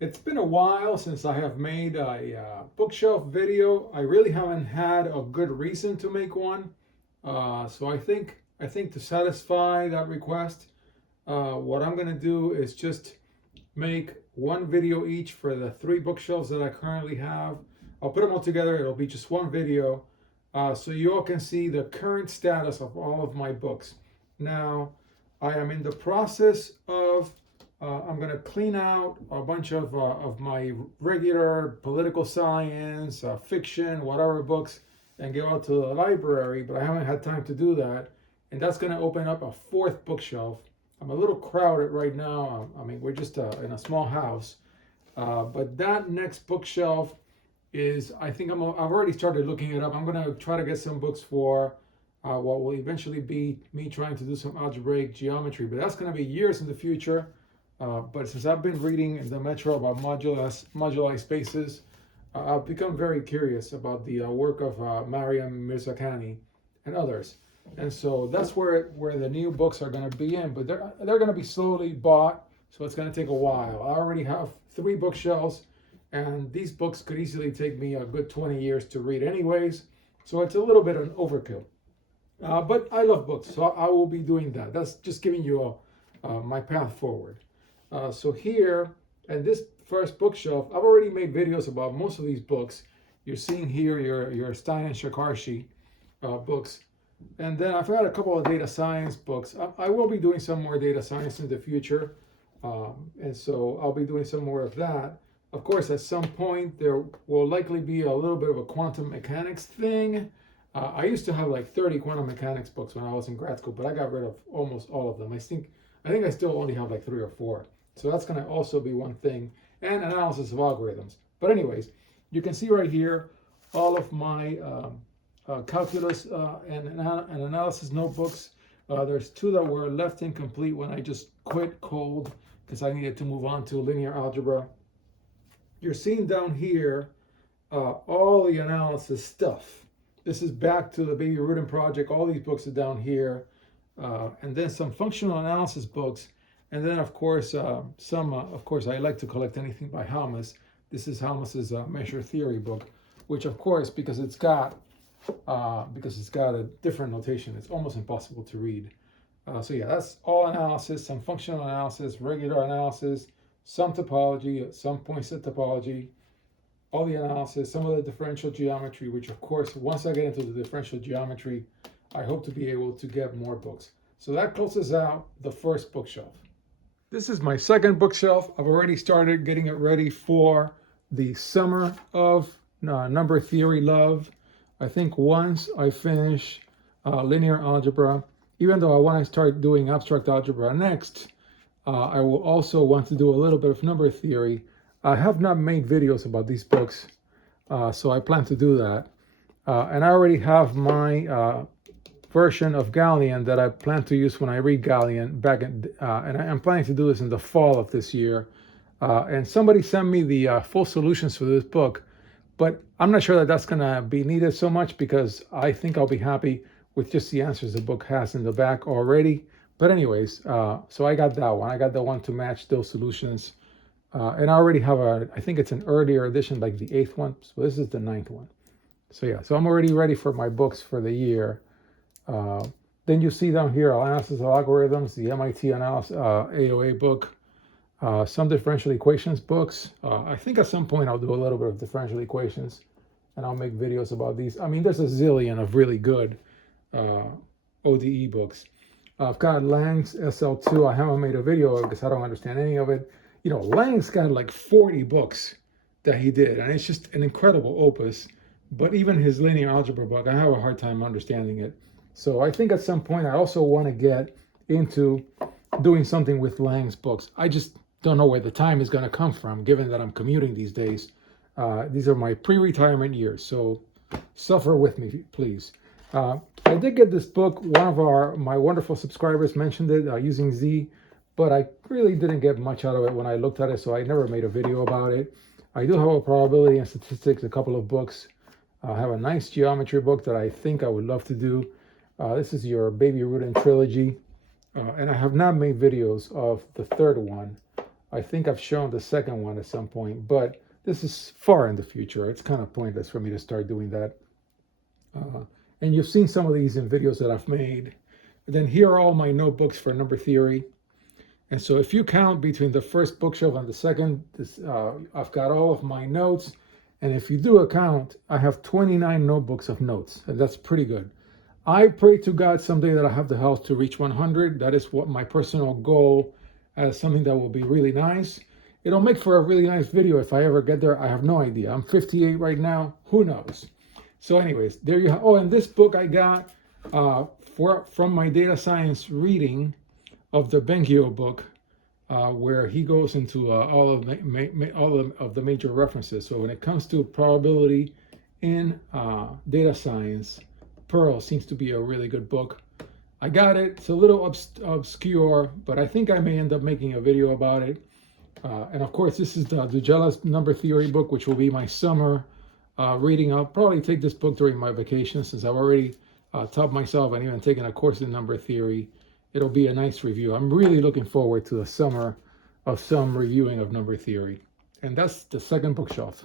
It's been a while since I have made a bookshelf video. I really haven't had a good reason to make one. So I think to satisfy that request, what I'm gonna do is just make one video each for the three bookshelves that I currently have. I'll put them all together. It'll be just one video, so you all can see the current status of all of my books. Now, I am in the process of I'm going to clean out a bunch of my regular political science, fiction, whatever books, and give out to the library, but I haven't had time to do that. And that's going to open up a fourth bookshelf. I'm a little crowded right now. I mean, we're just in a small house. But that next bookshelf is, I think I've already started looking it up. I'm going to try to get some books for what will eventually be me trying to do some algebraic geometry, but that's going to be years in the future. But since I've been reading in the Metro about moduli spaces, I've become very curious about the work of Mariam Mirzakhani and others. And so that's where the new books are going to be in, but they're going to be slowly bought, so it's going to take a while. I already have three bookshelves, and these books could easily take me a good 20 years to read anyways, so it's a little bit of an overkill. But I love books, so I will be doing that. That's just giving you my path forward. So here, and this first bookshelf, I've already made videos about most of these books. You're seeing here your Stein and Shakarshi books. And then I've got a couple of data science books. I will be doing some more data science in the future. And so I'll be doing some more of that. Of course, at some point, there will likely be a little bit of a quantum mechanics thing. I used to have like 30 quantum mechanics books when I was in grad school, but I got rid of almost all of them. I think I still only have like 3 or 4. So that's going to also be one thing, and analysis of algorithms. But anyways, you can see right here all of my calculus and analysis notebooks. There's 2 that were left incomplete when I just quit cold because I needed to move on to linear algebra. You're seeing down here all the analysis stuff. This is back to the Baby Rudin project. All these books are down here. And then some functional analysis books. And then, of course, of course, I like to collect anything by Helmus. This is Helmus's measure theory book, which, of course, because it's got a different notation, it's almost impossible to read. So yeah, that's all analysis, some functional analysis, regular analysis, some topology, some point set topology, all the analysis, some of the differential geometry, which, of course, once I get into the differential geometry, I hope to be able to get more books. So that closes out the first bookshelf. This is my second bookshelf. I've already started getting it ready for the summer of number theory love. I think once I finish linear algebra, even though I want to start doing abstract algebra next, I will also want to do a little bit of number theory. I have not made videos about these books, so I plan to do that. And I already have my version of Gaussian that I plan to use when I read Gaussian back in, and I'm planning to do this in the fall of this year. And somebody sent me the full solutions for this book, but I'm not sure that that's going to be needed so much because I think I'll be happy with just the answers the book has in the back already. But anyways, so I got that one. I got the one to match those solutions. And I already have I think it's an earlier edition, like the 8th one. So this is the 9th one. So yeah, so I'm already ready for my books for the year. Then you see down here analysis of algorithms, the MIT analysis AOA book, some differential equations books. I think at some point I'll do a little bit of differential equations, and I'll make videos about these. I mean, there's a zillion of really good ODE books. I've got Lang's SL2. I haven't made a video because I don't understand any of it. You know, Lang's got like 40 books that he did, and it's just an incredible opus. But even his linear algebra book, I have a hard time understanding it. So I think at some point I also want to get into doing something with Lang's books. I just don't know where the time is going to come from, given that I'm commuting these days. These are my pre-retirement years, so suffer with me, please. I did get this book. One of my wonderful subscribers mentioned it using Z, but I really didn't get much out of it when I looked at it, so I never made a video about it. I do have a probability and statistics, a couple of books. I have a nice geometry book that I think I would love to do. This is your Baby Rudin trilogy, and I have not made videos of the third one. I think I've shown the second one at some point, but this is far in the future. It's kind of pointless for me to start doing that. And you've seen some of these in videos that I've made. And then here are all my notebooks for number theory. And so if you count between the first bookshelf and the second, I've got all of my notes. And if you do a count, I have 29 notebooks of notes, and that's pretty good. I pray to God someday that I have the health to reach 100. That is what my personal goal, as something that will be really nice. It'll make for a really nice video if I ever get there. I have no idea. I'm 58 right now. Who knows? So anyways, there you have. Oh, and this book I got from my data science reading of the Bengio book, where he goes into all of the major references. So when it comes to probability in data science, Pearl seems to be a really good book. I got it. It's a little obscure, but I think I may end up making a video about it. And of course, this is the Dujella's number theory book, which will be my summer reading. I'll probably take this book during my vacation, since I've already taught myself and even taken a course in number theory. It'll be a nice review. I'm really looking forward to the summer of some reviewing of number theory. And that's the second bookshelf.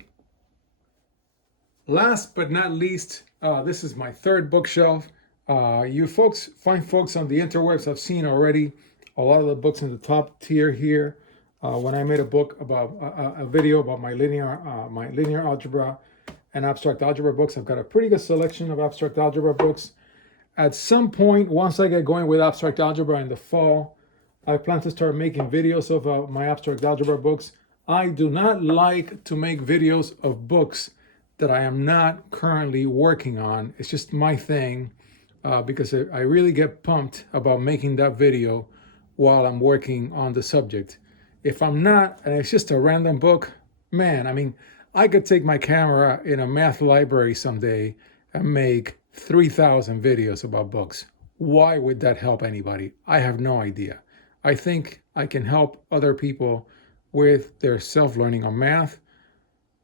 Last but not least, this is my third bookshelf. You fine folks on the interwebs have seen already a lot of the books in the top tier here. When I made a video about my linear algebra and abstract algebra books, I've got a pretty good selection of abstract algebra books. At some point, once I get going with abstract algebra in the fall, I plan to start making videos of my abstract algebra books. I do not like to make videos of books that I am not currently working on. It's just my thing, because I really get pumped about making that video while I'm working on the subject. If I'm not, and it's just a random book, man, I mean, I could take my camera in a math library someday and make 3,000 videos about books. Why would that help anybody? I have no idea. I think I can help other people with their self-learning on math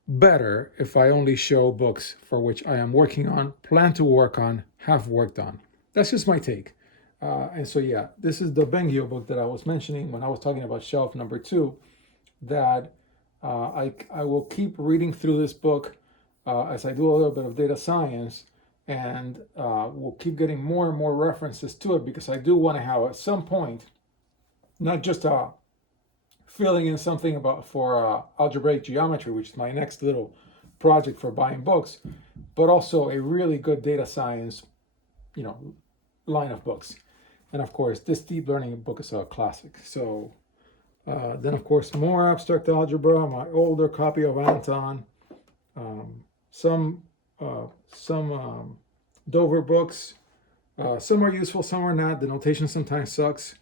better if I only show books for which I am working on, plan to work on, have worked on. That's just my take. And so, yeah, this is the Bengio book that I was mentioning when I was talking about shelf number 2, that I will keep reading through this book as I do a little bit of data science, and we'll keep getting more and more references to it, because I do want to have at some point, not just filling in something for algebraic geometry, which is my next little project for buying books, but also a really good data science, line of books. And of course, this deep learning book is a classic. So then, of course, more abstract algebra, my older copy of Anton, some Dover books. Some are useful, some are not. The notation sometimes sucks.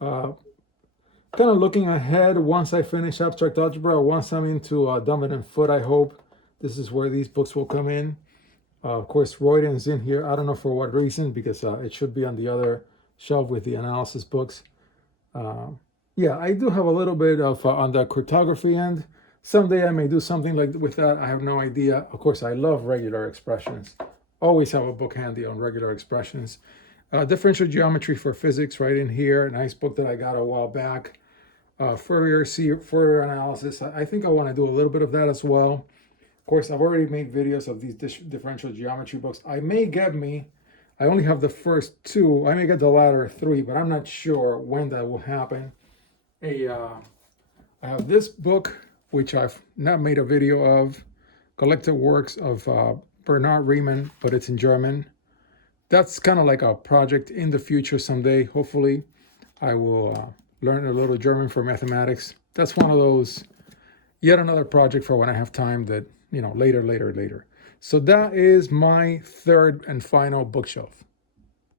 Kind of looking ahead, once I finish abstract algebra, once I'm into dominant foot, I hope this is where these books will come in. Of course, Royden's in here. I don't know for what reason, because it should be on the other shelf with the analysis books. Yeah, I do have a little bit of on the cryptography end. Someday I may do something like with that. I have no idea. Of course, I love regular expressions. Always have a book handy on regular expressions. Differential geometry for physics right in here. Nice book that I got a while back. Fourier analysis. I think I want to do a little bit of that as well. Of course, I've already made videos of these differential geometry books. I only have the first 2. I may get the latter 3, but I'm not sure when that will happen. I have this book, which I've not made a video of, Collected Works of Bernard Riemann, but it's in German. That's kind of like a project in the future someday. Hopefully, I will learn a little German for mathematics. That's one of those, yet another project for when I have time that, later. So that is my third and final bookshelf.